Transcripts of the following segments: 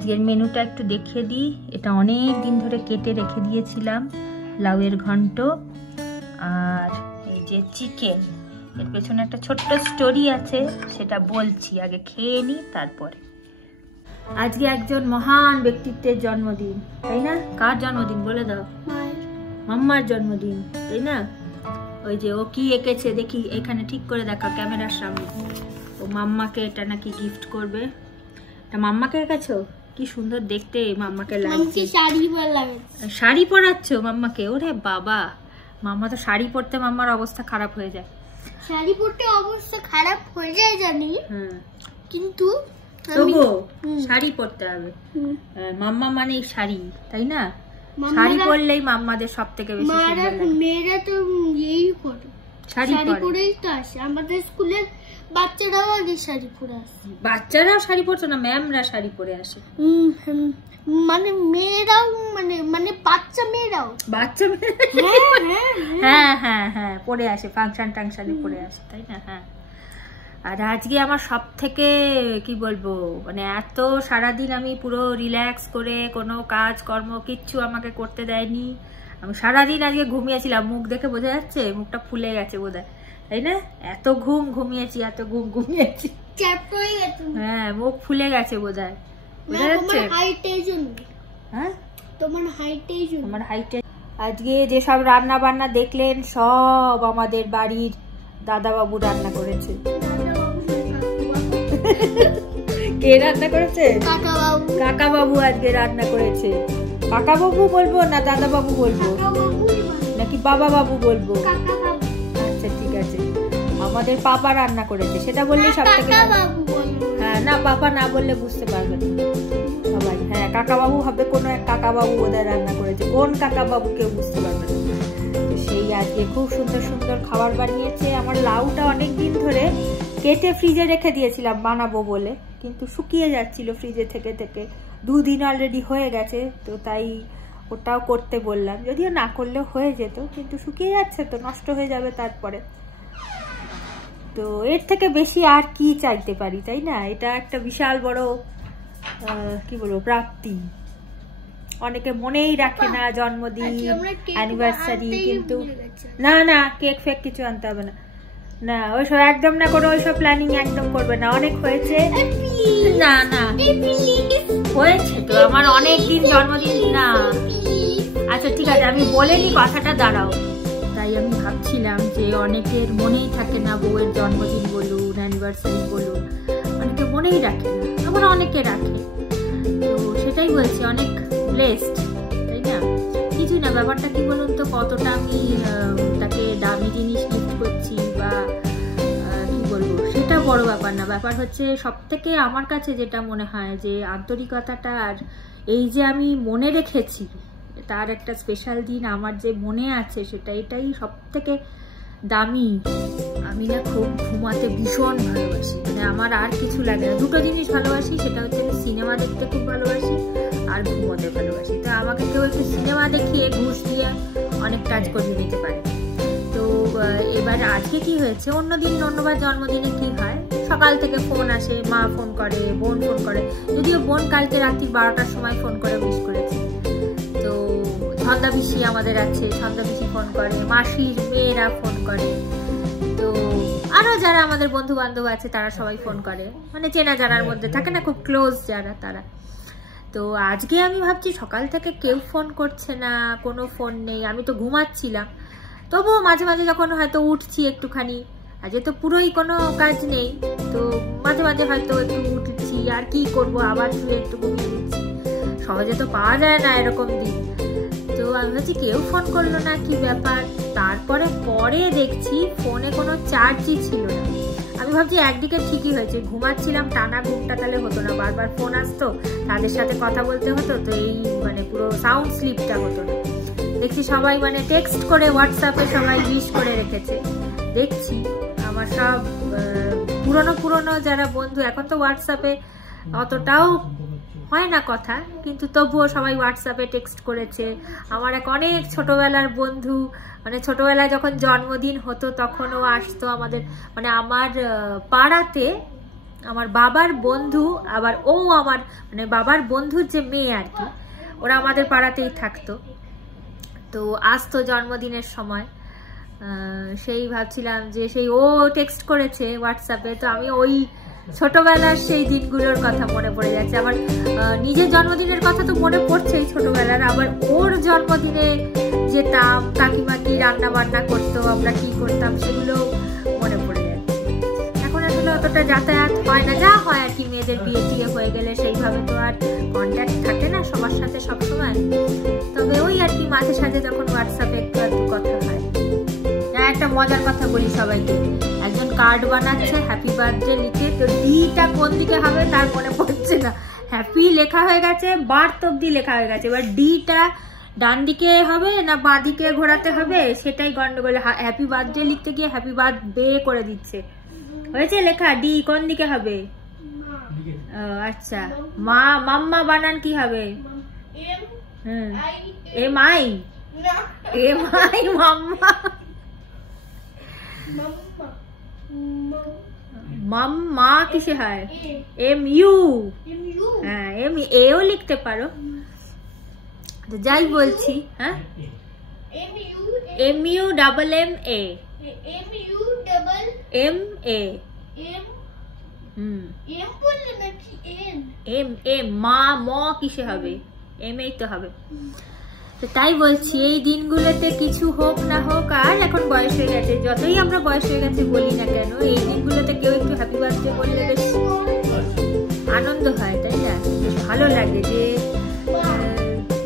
আজকের মেনুটা একটু দেখিয়ে দিই। এটা অনেক দিন ধরে কেটে রেখে দিয়েছিলাম, লাউয়ের ঘন্ট আর এই যে চিকেন। এর পেছনে একটা ছোট্ট স্টোরি আছে, সেটা বলছি, আগে খেয়ে নিই তারপরে। আজকে একজন মহান ব্যক্তিত্বের জন্মদিন, তাই না? কার জন্মদিন বলে দাও? মাম্মার জন্মদিন, তাই না? ওই যে ও কি এঁকেছে দেখি, এখানে ঠিক করে দেখা ক্যামেরার সামনে। ও মাম্মাকে এটা নাকি গিফট করবে। এটা মাম্মাকে এঁকেছো? কি সুন্দর দেখতে মাম্মাকে লাগছে। শাড়ি পরাচ্ছ মাম্মাকে? ওরে বাবা, মাম্মা তো শাড়ি পরতে মাম্মার অবস্থা খারাপ হয়ে যায়। শাড়ি পরতে অবস্থা খারাপ হয়ে যায় জানি, কিন্তু তবুও শাড়ি পরতে হবে। মাম্মা মানে শাড়ি, তাই না? শাড়ি পরলেই মাম্মাদের সব থেকে বেশি সুন্দর লাগে। মেয়েরা তো এই করে শাড়ি পরেই তো আসে। আমাদের স্কুলের বাচ্চারাও আগে শাড়ি পরে আসে। বাচ্চারাও শাড়ি পরতো না, ম্যামরা শাড়ি পরে আসে। মানে মেয়েরাও, মানে বাচ্চা মেয়েরাও, হ্যাঁ হ্যাঁ হ্যাঁ পরে আসে, ফাংশন টাংশনে পরে আসে, তাই না? হ্যাঁ। আর আজকে আমার সব থেকে কি বলবো, মানে এত সারাদিন আমি পুরো রিল্যাক্স করে কোনো কাজ কর্ম কিচ্ছু আমাকে করতে দেয়নি। আমি সারাদিন আজকে ঘুমিয়েছিলাম, মুখ দেখে বোঝা যাচ্ছে মুখটা ফুলে গেছে বোধহয়, তাই না? এত ঘুমিয়েছি, এত ঘুমিয়েছি, হ্যাঁ মুখ ফুলে গেছে বোধহয়, বোঝা যাচ্ছে। হ্যাঁ তোমার হাইটেই, আমার হাইটে। আজকে যেসব রান্না বান্না দেখলেন সব আমাদের বাড়ির দাদাবাবু রান্না করেছে। কে রান্না করেছে? কাকা বাবু আজকে রান্না করেছে। কাকা বাবু বলবো না দাদা বাবু বলবো, নাকি বাবা বাবু বলবো? আচ্ছা ঠিক আছে, আমাদের পাপা রান্না করেছে, সেটা বললেই সব থেকে। হ্যাঁ না, পাপা না বললে বুঝতে পারবে না সবাই। হ্যাঁ কাকা বাবু হবে, কোনো এক কাকা বাবু ওদের রান্না করেছে, কোন কাকা বাবু কেউ বুঝতে পারবে না। তো সেই আজকে খুব সুন্দর সুন্দর খাবার বানিয়েছে। আমার লাউটা অনেক দিন ধরে কেটে ফ্রিজে রেখে দিয়েছিলাম বানাবো বলে, কিন্তু শুকিয়ে যাচ্ছিল ফ্রিজে থেকে থেকে, 2 দিন অলরেডি হয়ে গেছে। তো তাই ওটাও করতে বললাম, যদিও না করলেও হয়ে যেত, কিন্তু শুকিয়ে যাচ্ছে তো নষ্ট হয়ে যাবে তারপরে। তো এর থেকে বেশি আর কি চাইতে পারি, তাই না? এটা একটা বিশাল বড় কি বলবো প্রাপ্তি। অনেকে মনেই রাখে না জন্মদিন, অ্যানিভার্সারি, কিন্তু না না কেক ফেক কিছু আনতে হবে না, না ওইসব একদম না করো, ওইসব প্ল্যানিং একদম করবে না। অনেক হয়েছে, না না হয়েছে তো আমার অনেক দিন জন্মদিন না। আচ্ছা ঠিক আছে, আমি বলিনি কথাটা, দাঁড়াও। তাই আমি ভাবছিলাম যে অনেকের মনেই থাকে না বউয়ের জন্মদিন বলুন, অ্যানিভার্সারি বলুন, অনেকে মনেই রাখে না, আবার অনেকে রাখে। তো সেটাই বলছি, অনেক ব্লেসড, তাই না? কিছু না, ব্যাপারটা কি বলুন তো, কতটা আমি তাকে দামি জিনিস গিফট করছি বা কি বলবো, সেটা বড় ব্যাপার না। ব্যাপার হচ্ছে সব থেকে আমার কাছে যেটা মনে হয় যে আন্তরিকতাটা, আর এই যে আমি মনে রেখেছি তার একটা স্পেশাল দিন আমার যে মনে আছে, সেটা এটাই সব থেকে দামি। আমি না খুব ঘুমাতে ভীষণ ভালোবাসি, মানে আমার আর কিছু লাগে না। 2টো জিনিস ভালোবাসি, সেটা হচ্ছে আমি সিনেমা দেখতে খুব ভালোবাসি আর ঘুমোতে ভালোবাসি। তো আমাকে কেউ একটু সিনেমা দেখিয়ে ঘুষ দিয়ে অনেক কাজ করিয়ে নিতে পারে। তো এবার আজকে কি হয়েছে, অন্যদিন অন্যবার জন্মদিনে কি হয়, সকাল থেকে ফোন আসে, মা ফোন করে, বোন ফোন করে, যদিও বোন কালকে রাত্রি 12টার সময় ফোন করে উইশ করেছে। তো সন্ধ্যা পিসি আমাদের আছে, সন্ধ্যা পিসি ফোন করে, মাসির মেয়েরা ফোন করে, তো আরো যারা আমাদের বন্ধু বান্ধব আছে তারা সবাই ফোন করে, মানে চেনা জানার মধ্যে থাকে না, খুব ক্লোজ যারা তারা। তো আজকে আমি ভাবছি সকাল থেকে কেউ ফোন করছে না, কোনো ফোন নেই, আমি তো ঘুমাচ্ছিলাম। তবুও মাঝে মাঝে যখন হয়তো উঠছি একটুখানি, আজকে তো পুরোই কোনো কাজ নেই, তো মাঝে মাঝে হয়তো একটু উঠছি, আর কি করব, আবার শুয়ে একটু ঘুমিয়ে দিচ্ছি। সহজে তো পাওয়া যায় না এরকম দিন। তো আমি ভাবছি কেউ ফোন করলো না, কি ব্যাপার। পরে দেখছি ফোনে কোনো চার্জই ছিল না। আমি ভাবছি একদিকে ঠিকই হয়েছে, ঘুমাচ্ছিলাম, টানা ঘুমটা তাহলে হতো না, বারবার ফোন আসতো, তাদের সাথে কথা বলতে হতো, তো এই মানে পুরো সাউন্ড স্লিপটা হতো না। দেখছি সবাই মানে টেক্সট করে, হোয়াটসঅ্যাপে সবাই উইশ করে রেখেছে। দেখছি আমার সব পুরনো যারা বন্ধু, এখন তো হোয়াটসঅ্যাপে অতটাও হয় না কথা, কিন্তু তবুও সবাই হোয়াটসঅ্যাপে টেক্সট করেছে। আমার এক অনেক ছোটবেলার বন্ধু, মানে ছোটবেলায় যখন জন্মদিন হতো তখনও আসতো আমাদের, মানে আমার পাড়াতে আমার বাবার বন্ধু, আবার ও আমার মানে বাবার বন্ধুর যে মেয়ে আর কি, ওরা আমাদের পাড়াতেই থাকতো। তো আসতো জন্মদিনের সময়, সেই ভাবছিলাম যে সেই ও টেক্সট করেছে হোয়াটসঅ্যাপে, তো আমি ওই ছোটবেলার সেই দিনগুলোর কথা মনে পড়ে যাচ্ছে। আমার নিজের জন্মদিনের কথা তো মনে পড়ছেই ছোটবেলার, আবার ওর জন্মদিনে যেতাম, কাকিমা কি রান্না বান্না করতো, আমরা কি করতাম সেগুলো মনে পড়ে যাচ্ছে। এখন আসলে অতটা যাতায়াত হয় না, যা হয় আর কি, মেয়েদের বিয়ে টিয়ে হয়ে গেলে সেইভাবে তো আর কন্ট্যাক্ট থাকে না সবার সাথে সবসময়। তবে ওই আর কি মাঝে সাঝে যখন হোয়াটসঅ্যাপে একটু আধটু কথা হয়। একটা মজার কথা বলি সবাইকে, একজন কার্ড বানাচ্ছে হ্যাপি বার্থডে লিখে, তো ডিটা কোন দিকে হবে তার মনে পড়ছে না। হ্যাপি লেখা হয়ে গেছে, বার্থ অব্দি লেখা হয়ে গেছে, এবার ডিটা ডান দিকে হবে না বাঁ দিকে ঘোরাতে হবে সেটাই গন্ডগোল। হ্যাপি বার্থডে লিখতে গিয়ে হ্যাপি বার্থডে করে দিচ্ছে। হয়েছে লেখা, ডি কোন দিকে হবে? আচ্ছা, মা মাম্মা বানান কি হবে? এম আই মাম্মা, মাম্মা কিসে হয়? M U. হ্যাঁ, এম এও লিখতে পারো। তো যাই বলছি, হ্যাঁ, M U double M A, M A, M M মা ম কিসে হবে? এম এই তো হবে। তো তাই বলছি এই দিনগুলোতে কিছু হোক না হোক, আর এখন বয়স হয়ে গেছে, যতই আমরা বয়স হয়ে গেছে বলি না কেন, এই দিনগুলোতে কেউ একটু হ্যাপি বার্থডে বললে বেশ আনন্দ হয়, তাই না? ভালো লাগে যে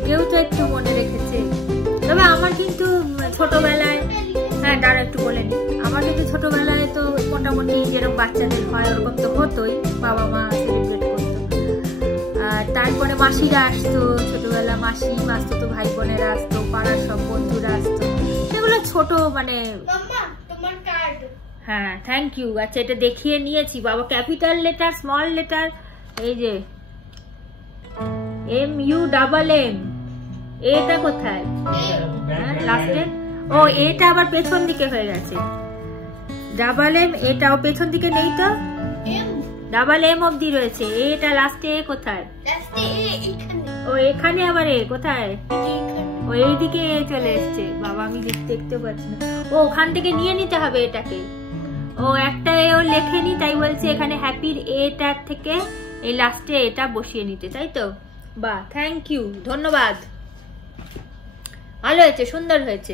কেউ তো একটু মনে রেখেছে। তবে আমার কিন্তু ছোটবেলায়, হ্যাঁ দাঁড়া একটু বলে নি, আমার কিন্তু ছোটবেলায় তো মোটামুটি যেরকম বাচ্চাদের হয় ওরকম তো হতোই, বাবা মা সেলিব্রেট করতো। আর তারপরে মাসিরা আসতো, ছোটবেলা মাসি আসতো, তো ভাই বোনেরা আসতো, পাড়ার সব বন্ধুরা আসতো, সেগুলো ছোট মানে। হ্যাঁ থ্যাংক ইউ। আচ্ছা এটা দেখিয়ে নিয়েছি বাবা, ক্যাপিটাল লেটার স্মল লেটার, এই যে এম ইউ ডাবল এম, এটা কোথায়? হ্যাঁ লাস্টে, ও এটা আবার পেছন দিকে হয়ে গেছে, ডাবল এম এটাও পেছন দিকে নেই তো, ডাবল এম অবধি রয়েছে, এটা লাস্টে কোথায়? ও এখানে আবার এ কোথায়? ও এইদিকে চলে এসছে বাবা, আমি দেখতে পাচ্ছি না। ও ওখান থেকে নিয়ে নিতে হবে এটাকে, ও একটা এও লেখেনি, তাই বলছে এখানে হ্যাপির এটার থেকে এই লাস্টে এটা বসিয়ে নিতে, তাই তো? বাহ, থ্যাংক ইউ, ধন্যবাদ, ভালো হয়েছে, সুন্দর হয়েছে,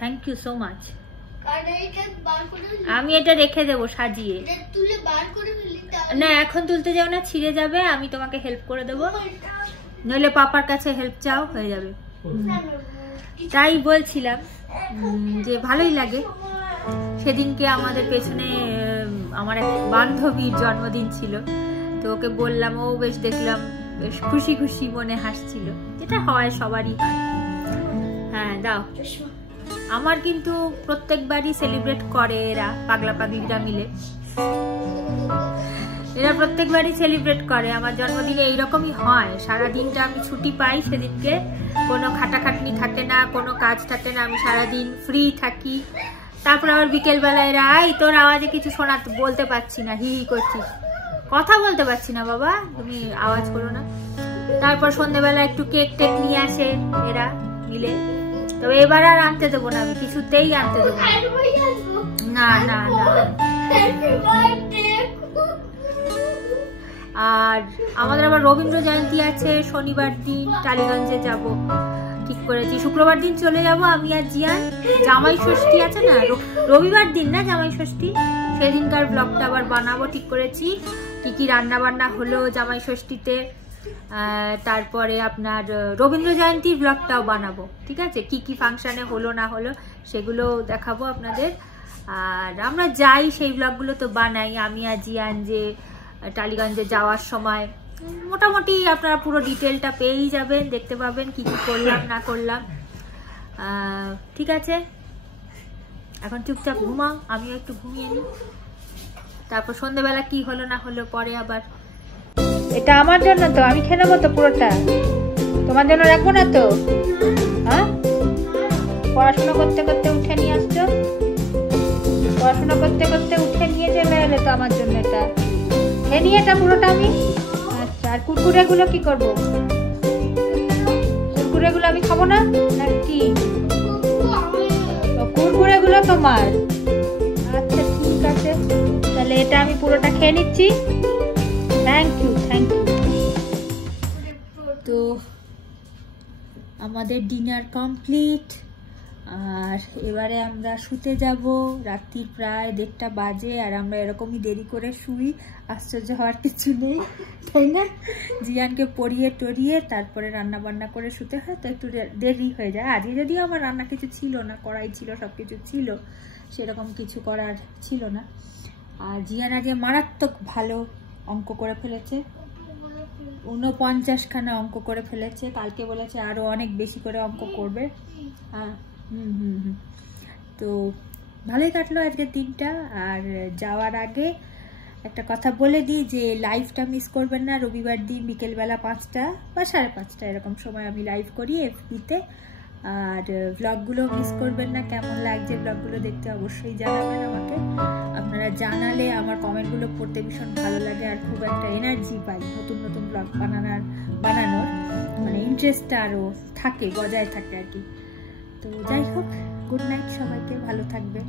থ্যাংক ইউ সো মাচ। আমি এটা রেখে দেবো সাজিয়ে। না এখন তুলতে যাও না, ছিঁড়ে যাবে, আমি তোমাকে হেল্প করে দেবো, নইলে পাপার কাছে হেল্প চাও, হয়ে যাবে। তাই বলছিলাম যে ভালোই লাগে। সেদিনকে আমাদের পেছনে আমার এক বান্ধবীর জন্মদিন ছিল, তো ওকে বললাম, ও বেশ দেখলাম বেশ খুশি খুশি মনে হাসছিল, যেটা হয় সবারই হয়। হ্যাঁ দাও। আমার কিন্তু প্রত্যেকবারই সেলিব্রেট করে এরা, পাগলা পাগলিরা মিলে, এরা প্রত্যেকবারই সেলিব্রেট করে আমার জন্মদিনে। এইরকমই হয়, সারাদিনটা আমি ছুটি পাই সেদিনকে, কোনো খাটাখাটনি থাকে না, কোনো কাজ থাকে না, আমি সারাদিন ফ্রি থাকি। তারপর আবার বিকেলবেলা এরা, এই তোর আওয়াজে কিছু বলতে পারছি না, হি হি করছিস, কথা বলতে পারছি না বাবা, তুমি আওয়াজ করো না। তারপর সন্ধ্যেবেলা একটু কেক টেক নিয়ে আসে এরা মিলে, তবে এবার আর আনতে দেবো না, আমি কিছুতেই আনতে দেবো না, না না। আর আমাদের আবার রবীন্দ্র জয়ন্তী আছে শনিবার দিন, টালিগঞ্জে যাব ঠিক করেছি, শুক্রবার দিন চলে যাব আমি আর জিয়ান। জামাই ষষ্ঠী আছে না, রবিবার দিন না জামাই ষষ্ঠী, সেদিনকার ব্লগটা আবার বানাবো ঠিক করেছি, কি কি রান্না বান্না হলো জামাই ষষ্ঠীতে। তারপরে আপনার রবীন্দ্র জয়ন্তীর ব্লগটাও বানাবো, ঠিক আছে, কি কি ফাংশনে হলো না হলো সেগুলো দেখাবো আপনাদের। আর আমরা যাই সেই ব্লগগুলো তো বানাই, আমি আর জিয়ান যে টালিগঞ্জে যাওয়ার সময় মোটামুটি আপনারা পুরো ডিটেলটা পেয়েই যাবেন, দেখতে পাবেন কি কি করলাম না করলাম। ঠিক আছে, এখন চুপচাপ ঘুমাও, আমিও একটু ঘুমিয়ে নিই, তারপর সন্ধ্যেবেলা কি হলো না হলো পরে আবার। এটা আমার জন্য তো, আমি খেয়ে নেবো তো পুরোটা, তোমার জন্য রাখবো না তো? হ্যাঁ পড়াশোনা করতে করতে উঠে নিয়ে আসছো। পড়াশোনা করতে করতে উঠে নিয়ে চলে এলে তো আমার জন্য। এটা খেয়ে নিয়ে এটা পুরোটা আমি। আচ্ছা, আর কুরকুরেগুলো কি করবো? কুরকুরেগুলো আমি খাবো না নাকি? কুরকুরেগুলো তোমার। আচ্ছা ঠিক আছে, তাহলে এটা আমি পুরোটা খেয়ে নিচ্ছি। Thank you, thank you. তো আমাদের ডিনার কমপ্লিট, আর এবারে আমরা শুতে যাব। রাত্রি প্রায় 1:30 বাজে, আর আমরা এরকমই দেরি করে শুই। আশ্চর্য হওয়ার কিছু নেই, তাই না? জিয়ানকে পড়িয়ে টরিয়ে তারপরে রান্না বান্না করে শুতে হয়, তো একটু দেরি হয়ে যায়। আজকে যদিও আমার রান্না কিছু ছিল না, কড়াই ছিল, সব কিছু ছিল, সেরকম কিছু করার ছিল না। আর জিয়ান আজকে মারাত্মক ভালো অঙ্ক করে ফেলেছে, 49খানা অঙ্ক করে ফেলেছে। কালকে বলেছে আরো অনেক বেশি করে অঙ্ক করবে। হ্যাঁ, তো ভালোই কাটলো আজকের দিনটা। আর যাওয়ার আগে একটা কথা বলে দিই যে লাইভটা মিস করবেন না। রবিবার দিন বিকেলবেলা 5টা বা 5:30 এরকম সময় আমি লাইভ করি এফবিতে। আর ব্লগগুলো মিস করবেন না। কেমন লাগছে ব্লগগুলো দেখতে অবশ্যই জানাবেন আমাকে। আপনারা জানালে আমার কমেন্টগুলো পড়তে ভীষণ ভালো লাগে, আর খুব একটা এনার্জি পাই নতুন নতুন ব্লগ বানানোর, মানে ইন্টারেস্টটা আরও থাকে, বজায় থাকে আর কি। তো যাই হোক, গুড নাইট সবাইকে, ভালো থাকবেন।